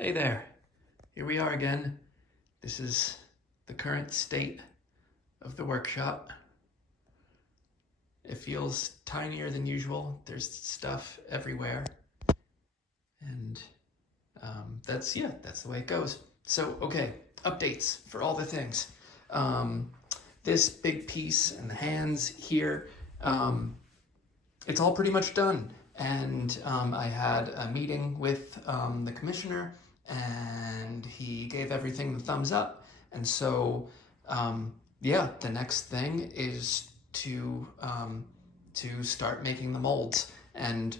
Hey there, here we are again. This is the current state of the workshop. It feels tinier than usual. There's stuff everywhere. And that's the way it goes. So, okay, updates for all the things. Um, this big piece and the hands here, it's all pretty much done. And I had a meeting with the commissioner, and he gave everything the thumbs up. And so, the next thing is to start making the molds. And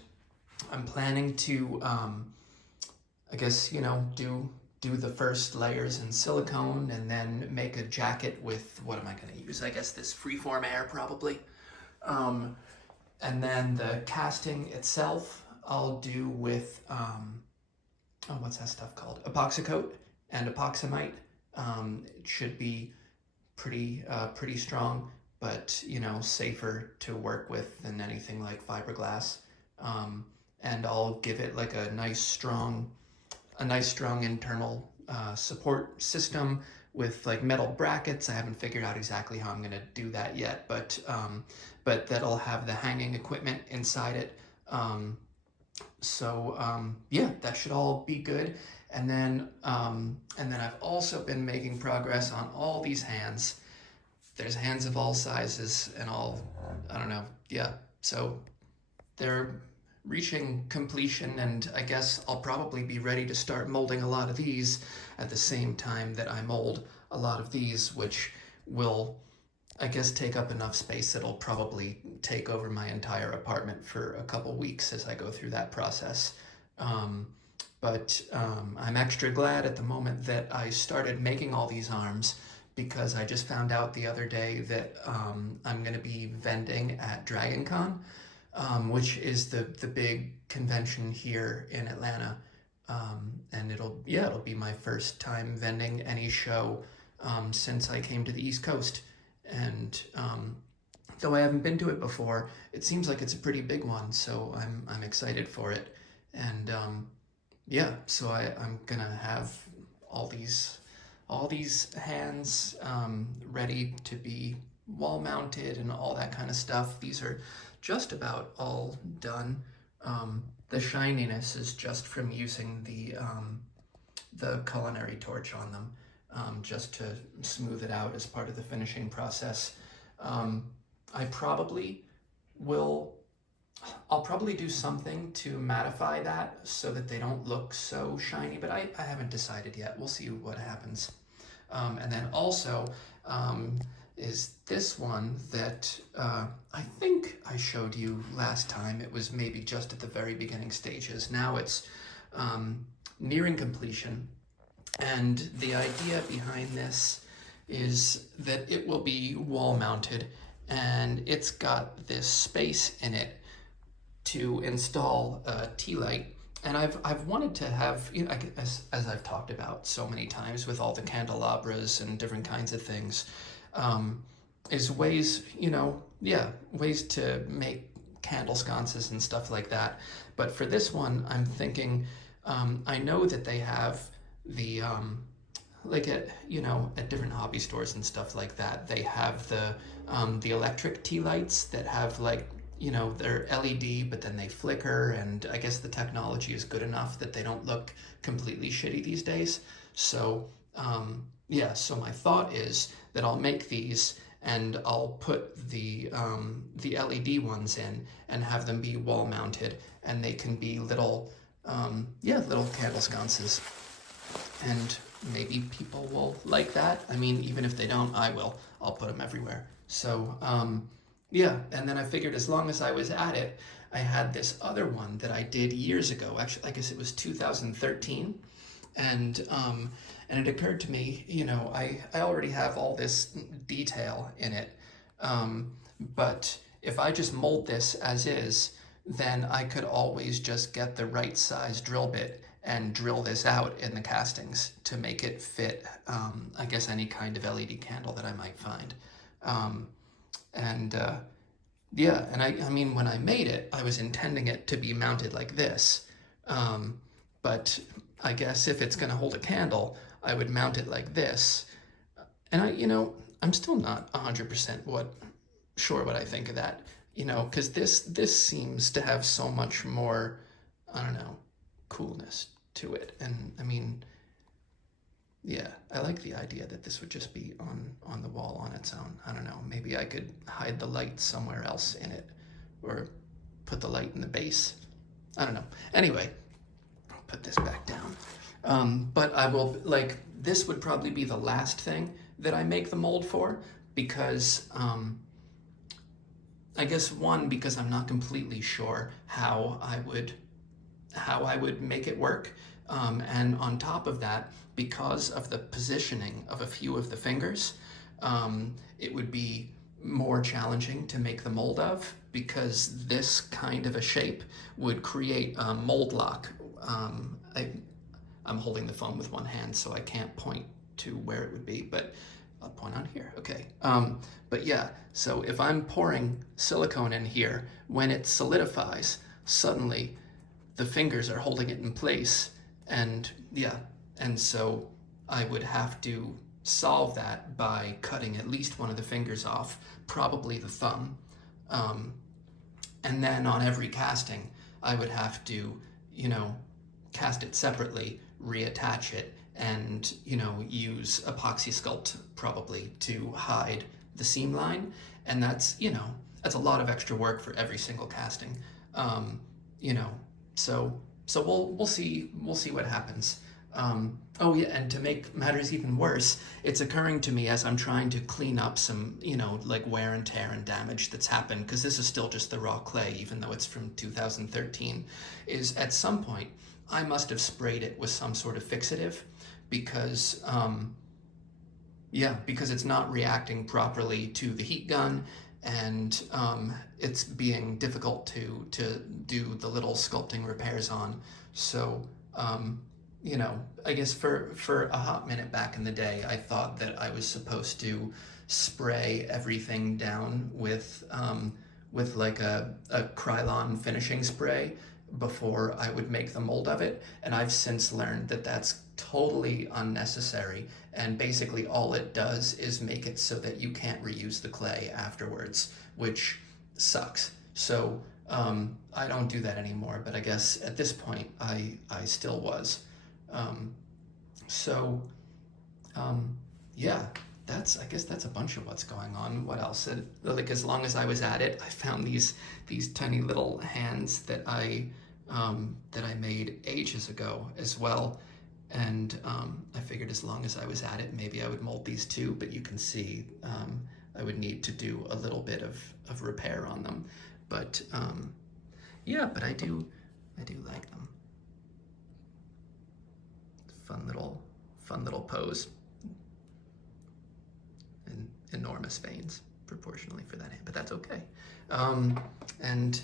I'm planning to, I guess, do the first layers in silicone and then make a jacket with, what am I going to use? I guess this freeform air probably. And then the casting itself, I'll do with, what's that stuff called? Epoxycoat and epoxamite. It should be pretty strong, but safer to work with than anything like fiberglass. And I'll give it like a nice strong internal support system with like metal brackets. I haven't figured out exactly how I'm gonna do that yet, but that'll have the hanging equipment inside it. That should all be good. And then I've also been making progress on all these hands. There's hands of all sizes and all, I don't know, yeah. So they're reaching completion, and I guess I'll probably be ready to start molding a lot of these at the same time that I mold a lot of these, which will, I guess, take up enough space that'll probably take over my entire apartment for a couple weeks as I go through that process. I'm extra glad at the moment that I started making all these arms, because I just found out the other day that I'm going to be vending at DragonCon, which is the big convention here in Atlanta. And it'll be my first time vending any show since I came to the East Coast. And though I haven't been to it before, it seems like it's a pretty big one, so I'm excited for it. And so I'm gonna have all these hands ready to be wall mounted and all that kind of stuff. These are just about all done. The shininess is just from using the culinary torch on them, just to smooth it out as part of the finishing process. I'll probably do something to mattify that so that they don't look so shiny, but I haven't decided yet. We'll see what happens. And then also is this one that I think I showed you last time. It was maybe just at the very beginning stages. Now it's nearing completion. And the idea behind this is that it will be wall mounted, and it's got this space in it to install a tea light. And I've wanted to have, as I've talked about so many times with all the candelabras and different kinds of things, is ways to make candle sconces and stuff like that. But for this one, I'm thinking, I know that they have the at different hobby stores and stuff like that, they have the electric tea lights that have they're LED, but then they flicker, and I guess the technology is good enough that they don't look completely shitty these days. So so my thought is that I'll make these and I'll put the LED ones in and have them be wall mounted, and they can be little candle sconces. And maybe people will like that. I mean, even if they don't, I will. I'll put them everywhere. So, and then I figured as long as I was at it, I had this other one that I did years ago. Actually, I guess it was 2013. And it occurred to me, I already have all this detail in it. But if I just mold this as is, then I could always just get the right size drill bit and drill this out in the castings to make it fit, I guess, any kind of LED candle that I might find. And I mean, when I made it, I was intending it to be mounted like this. But I guess if it's going to hold a candle, I would mount it like this. And I'm still not 100% sure what I think of that, because this seems to have so much more, I don't know, coolness to it. And I mean, yeah, I like the idea that this would just be on the wall on its own. I don't know, maybe I could hide the light somewhere else in it, or put the light in the base. I don't know. Anyway, I'll put this back down. But I will, like, this would probably be the last thing that I make the mold for, because I guess because I'm not completely sure how I would make it work. And on top of that, because of the positioning of a few of the fingers, it would be more challenging to make the mold of, because this kind of a shape would create a mold lock. I'm holding the phone with one hand, so I can't point to where it would be, but I'll point on here. Okay. But yeah, so if I'm pouring silicone in here, when it solidifies, suddenly the fingers are holding it in place. And yeah, and so I would have to solve that by cutting at least one of the fingers off, probably the thumb. And then on every casting, I would have to, cast it separately, reattach it, and, use epoxy sculpt probably to hide the seam line. And that's a lot of extra work for every single casting. So we'll see what happens. Oh yeah, and to make matters even worse, it's occurring to me as I'm trying to clean up some, like wear and tear and damage that's happened, because this is still just the raw clay, even though it's from 2013, is at some point I must have sprayed it with some sort of fixative, because because it's not reacting properly to the heat gun, and it's being difficult to do the little sculpting repairs on. So I guess for a hot minute back in the day, I thought that I was supposed to spray everything down with like a Krylon finishing spray before I would make the mold of it. And I've since learned that that's totally unnecessary. And basically all it does is make it so that you can't reuse the clay afterwards, which sucks. So I don't do that anymore, but I guess at this point I still was. Yeah, I guess that's a bunch of what's going on. What else? Like, as long as I was at it, I found these tiny little hands that I made ages ago as well. And I figured as long as I was at it, maybe I would mold these too, but you can see I would need to do a little bit of repair on them. But yeah, but I do like them. Fun little pose. And enormous veins proportionally for that hand, but that's okay. And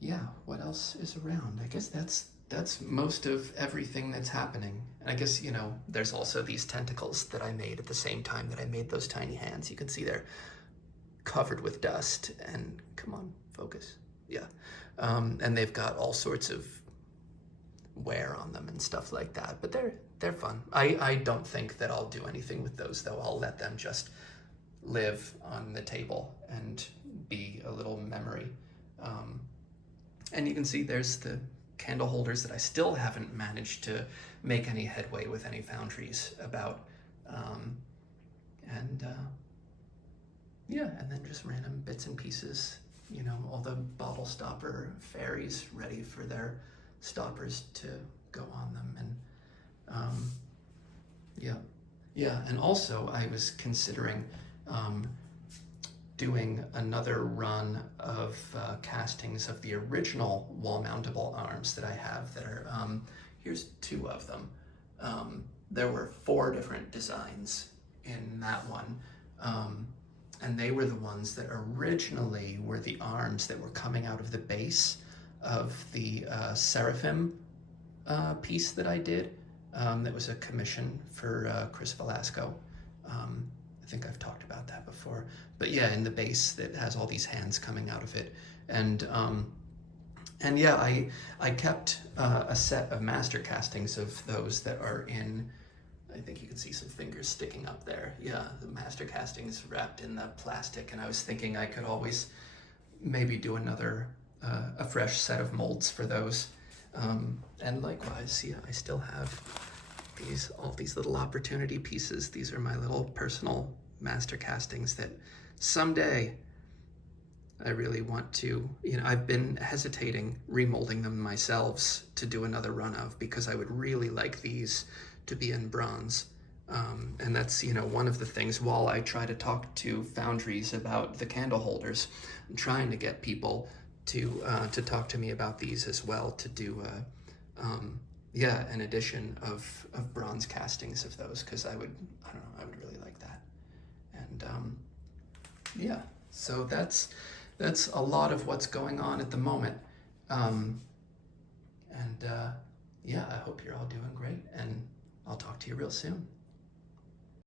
yeah, what else is around? I guess that's most of everything that's happening. And I guess, there's also these tentacles that I made at the same time that I made those tiny hands. You can see they're covered with dust, and come on, focus. Yeah. And they've got all sorts of wear on them and stuff like that, but they're fun. I don't think that I'll do anything with those, though. I'll let them just live on the table and be a little memory. And you can see there's the candle holders that I still haven't managed to make any headway with any foundries about. And then just random bits and pieces, all the bottle stopper fairies ready for their stoppers to go on them. And and also I was considering doing another run of castings of the original wall mountable arms that I have that are here's two of them. There were 4 different designs in that one, and they were the ones that originally were the arms that were coming out of the base of the Seraphim piece that I did. That was a commission for Chris Velasco. I think I've talked about that before. But yeah, in the base that has all these hands coming out of it. And And yeah, I kept a set of master castings of those that are in. I think you can see some fingers sticking up there. Yeah, the master castings wrapped in the plastic, and I was thinking I could always maybe do another a fresh set of molds for those. And likewise, yeah, I still have all these little opportunity pieces. These are my little personal master castings that someday I really want to, I've been hesitating remolding them myself to do another run of, because I would really like these to be in bronze. And that's, one of the things, while I try to talk to foundries about the candle holders, I'm trying to get people to talk to me about these as well, to do, an edition of bronze castings of those, because I don't know, I would really like that. And yeah, so that's a lot of what's going on at the moment. Yeah, I hope you're all doing great, and I'll talk to you real soon.